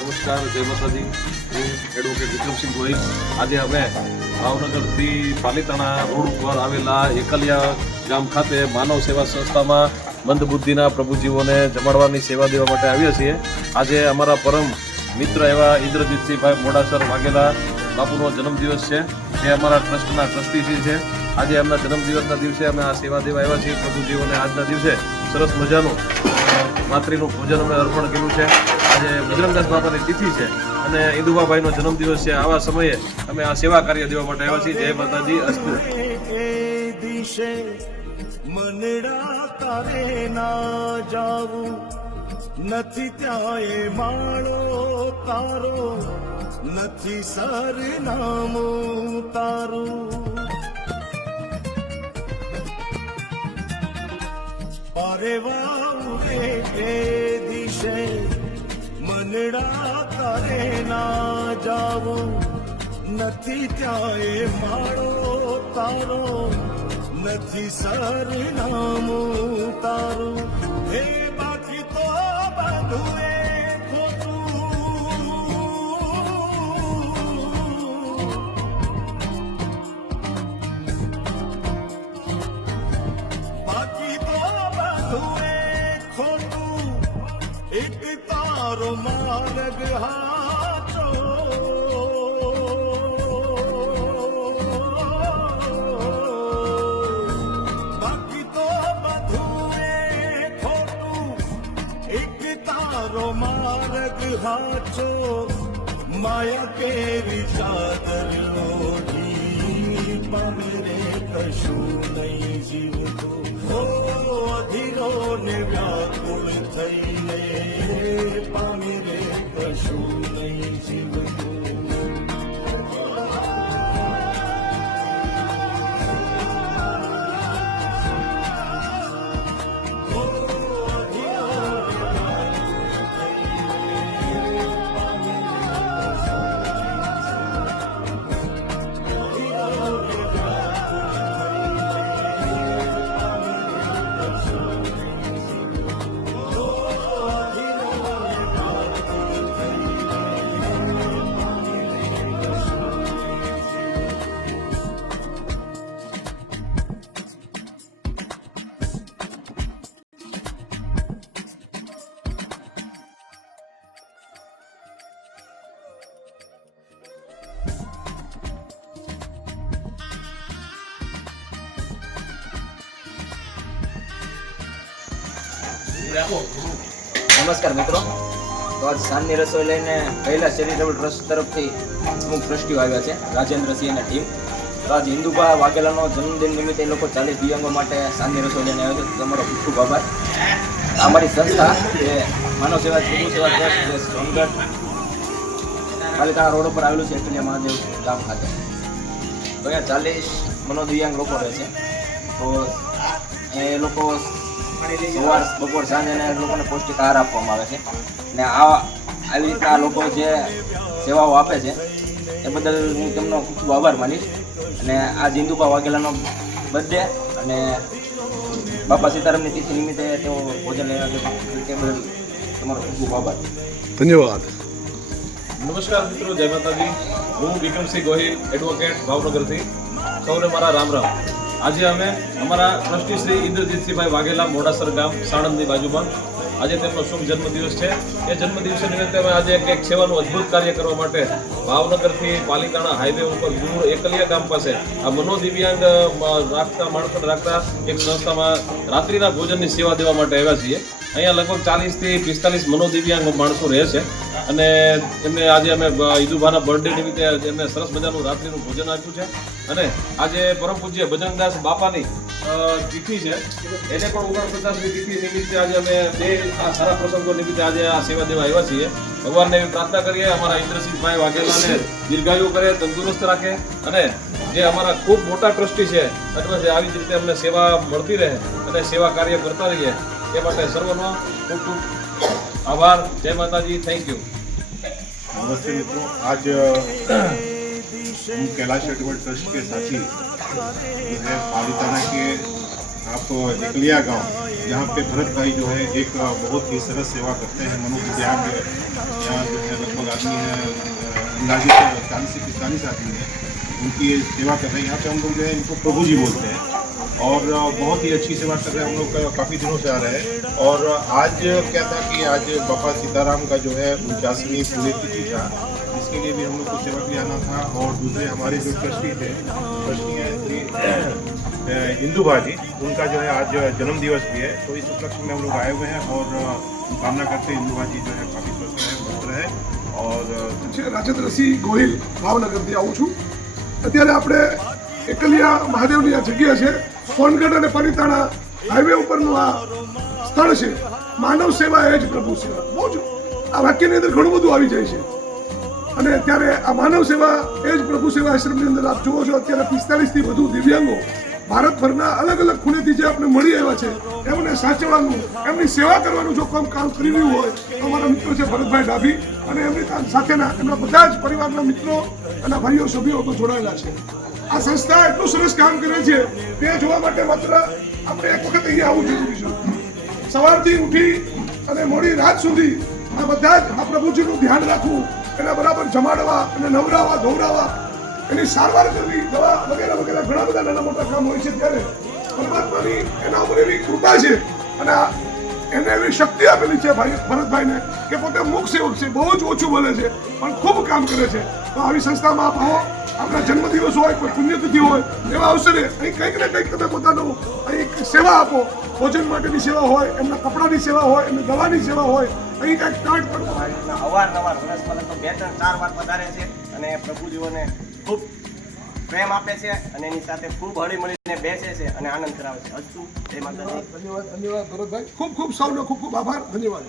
નમસ્કાર, જય માતાજી. હું એડવોકેટ વિક્રમસિંહ ગોહિલ. આજે અમે ભાવનગરથી પાલીતાણા રોડ ઉપર આવેલા એકલિયા ગામ ખાતે માનવ સેવા સંસ્થામાં મંદબુદ્ધિના પ્રભુજીવોને જમાડવાની સેવા દેવા માટે આવ્યા છીએ. આજે અમારા પરમ મિત્ર એવા ઇન્દ્રજીતસિંહભાઈ મોડાસર વાઘેલા બાપુનો જન્મદિવસ છે. તે અમારા ટ્રસ્ટના ટ્રસ્ટી છે. આજે એમના જન્મદિવસના દિવસે અમે આ સેવા દેવા આવ્યા છીએ. પ્રભુજીઓને આજના દિવસે સરસ મજાનું રાત્રિનું ભોજન અમે અર્પણ કર્યું છે. આજે બજરંગદાસ બાપાની તિથિ છે અને ઇન્દુબાભાઈનો જન્મદિવસ છે. આવા સમયે અમે આ સેવા કાર્ય દેવા માટે આવ્યા છીએ. જય માતાજી. અસ્તુ. મનડા તારે ના જાવું નથી ત્યાં એ માળો તારો નથી સરનામું તારું અરે વાવે એ દિશે મનડા તારે ના જાવું નથી ત્યાં એ માળો તારો નથી સરનામું તારું હે બાકી તો બધું એ ખોટું બાકી તો બધું એ ખોટું એક તારો માર્ગ હાચો માર્ગ હાચો માયા કેરી ચાદર લોઢી પામીરે કશું નહીં જીવતું હો અધીરો ને વ્યાકુળ થઈને પામીરે કશું નહીં જીવતું નમસ્કાર મિત્રો. તો આજ સાંજની રસોઈ લઈને કૈલાસ ચેરિટેબલ ટ્રસ્ટ તરફથી અમુક ટ્રસ્ટીઓ આવ્યા છે, રાજેન્દ્રસિંહ અને ટીમ. તો આજ ઇન્દુભા વાઘેલાનો જન્મદિન નિમિત્તે એ લોકો 40 દિવ્યાંગો માટે સાંજની રસોઈ લઈને આવ્યા છે. તમારો ખૂબ ખૂબ આભાર. અમારી સંસ્થા જે માનવ સેવા પ્રભુ સેવા ટ્રસ્ટ જે સોનગઢ પાલિતાણા રોડ ઉપર આવેલું છે, એકલિયા મહાદેવ ગામ ખાતે. તો અહીંયા 40 મનોદિવ્યાંગ લોકો રહે છે. તો એ લોકો સવાર બપોર સાંજે લોકોને પૌષ્ટિક આહાર આપવામાં આવે છે. ને આવી રીતના લોકો જે સેવાઓ આપે છે એ બદલ હું તેમનો ખૂબ ખૂબ આભાર માનીશ. અને આ ઇન્દુભા વાઘેલાનો બર્થડે અને બાપા સીતારામની તિથિ નિમિત્તે તેઓ ભોજન લેવા તે બદલ તમારો ખૂબ ખૂબ આભાર. ધન્યવાદ. નમસ્કાર મિત્રો, જય માતાજી. હું વિક્રમસિંહ ગોહિલ, એડવોકેટ ભાવનગરથી. સૌને મારા રામ રામ. આજે અમે અમારા ટ્રસ્ટી શ્રી ઇન્દ્રજીતસિંહભાઈ વાઘેલા મોડાસર ગામ સાણંદની બાજુમાં આજે તેમનો શુભ જન્મદિવસ છે. એ જન્મદિવસે નિમિત્તે અમે આજે એક સેવાનું અદ્ભુત કાર્ય કરવા માટે ભાવનગરથી પાલીતાણા હાઈવે ઉપર દૂર એકલિયા ગામ પાસે આ મનોદિવ્યાંગ રાખતા માણસોને રાખતા એક સંસ્થામાં રાત્રિના ભોજનની સેવા દેવા માટે આવ્યા છીએ. અહીંયા લગભગ 40 થી 45 મનોદિવ્યાંગ માણસો રહે છે અને એમને આજે અમે ઈદુભાના બર્થડે નિમિત્તે એમને સરસ મજાનું રાત્રિનું ભોજન આપ્યું છે. અને આજે પરમ પૂજ્ય બજરંગદાસ બાપાની તિથિ છે, એને પણ 49મી તિથિ નિમિત્તે આજે અમે આ સારા પ્રસંગો નિમિત્તે આજે આ સેવા દેવા આવ્યા છીએ. ભગવાનને એવી પ્રાર્થના કરીએ અમારા ઇન્દ્રસિંહભાઈ વાઘેલાને દીર્ઘાયુ કરે, તંદુરસ્ત રાખે, અને જે અમારા ખૂબ મોટા ટ્રસ્ટી છે અથવા આવી જ રીતે અમને સેવા મળતી રહે અને સેવા કાર્ય કરતા રહીએ એ માટે સર્વનો ખૂબ ખૂબ આભાર. જય માતાજી. Thank you. नमस्ते मित्रों, आज हम कैलाश चैरिटेबल ट्रस्ट के साथी जो है पालीताना के आप एकलिया गांव, यहाँ पे भरत भाई जो है एक बहुत ही सरस सेवा करते हैं. मनोविज्ञान है, यहाँ जो है लगभग आदमी है अंदाजे 40 से 45 आदमी है, उनकी सेवा कर रहे हैं. यहाँ पे हम लोग जो है इनको प्रभु जी बोलते हैं और बहुत ही अच्छी सेवा कर रहे हैं. हम लोग काफ़ी दिनों से आ रहे हैं और आज क्या था कि आज बाबा सीताराम का जो है 49वीं पूरी तिथि था, इसके लिए भी हम लोग को सेवा के लिए आना था. और दूसरे हमारे जो ट्रस्टी थे, ट्रस्टी हैं श्री इंदु भाजी, उनका जो है आज जन्म दिवस भी है, तो इस उपलक्ष्य में हम लोग आए हुए हैं और कामना करते हैं इंदु भाजी जो है काफ़ी स्वस्थ रहे, मस्त रहे. और રાજેન્દ્રસિંહ ગોહિલ ભાવનગરથી આવું છું. અત્યારે આપણે એકલિયા મહાદેવની આ જગ્યા છે, સોનગઢ અને પાલીતાણા હાઈવે ઉપરનું આ સ્થળ છે. માનવ સેવા એ જ પ્રભુ સેવા. બહુ જ આ વાક્યની અંદર ઘણું બધું આવી જાય છે. અને ત્યારે આ માનવ સેવા એ જ પ્રભુ સેવા આશ્રમની અંદર આપ જુઓ છો અત્યારે 45 થી વધુ દિવ્યાંગો ભારતભરના અલગ અલગ ખૂણેથી જે આપણે મળી આવ્યા છે, એમને સાચવવાનું, એમની સેવા કરવાનું જો કામ કરી રહ્યું હોય તો અમારા મિત્રો છે ભરતભાઈ ડાભી અને એમની સાથેના એમના બધા જ પરિવારના મિત્રો અને ભાઈઓ સભ્યો તો જોડાયેલા છે. આ સંસ્થા એટલું સરસ કામ કરે છે તે જોવા માટે માત્ર આપણે એક વખત અહીંયા આવવું જરૂરી છે. સવારથી ઉઠી અને મોડી રાત સુધી આ બધા જ આ પ્રભુજીનું ધ્યાન રાખવું, એના બરાબર જમાડવા અને નવરાવા ધોવરાવા, એની સારવાર કરવી, દવા વગેરે વગેરે ઘણા બધા નાના મોટા કામ હોય છે. ત્યારે પરમાત્માની એના ઉપર એવી કૃપા છે અને એને એવી શક્તિ આપેલી છે ભાઈ ભરતભાઈને કે પોતે મૂક સેવક છે, બહુ જ ઓછું બોલે છે પણ ખૂબ કામ કરે છે. તો આવી સંસ્થામાં આપ આવો, આપણા જન્મદિવસ હોય, કોઈ પુણ્યતિથિ હોય, એવા અવસરે અહીં કંઈક ને કંઈક તમે પોતાનું અહીં સેવા આપો. ભોજન માટેની સેવા હોય, એમના કપડાની સેવા હોય, એમની દવાની સેવા હોય, અહીં કંઈક સ્ટાર્ટ કરો. અવારનવાર વર્ષમાં લગભગ 2-3-4 વાર પધારે છે અને પ્રભુજીઓને ખૂબ પ્રેમ આપે છે અને એની સાથે ખૂબ હળીમળીને બેસે છે અને આનંદ કરાવે છે. અસ્તુ. જય માતાજી. ધન્યવાદ ભરતભાઈ. ખૂબ ખૂબ સૌનો ખૂબ ખૂબ આભાર. ધન્યવાદ.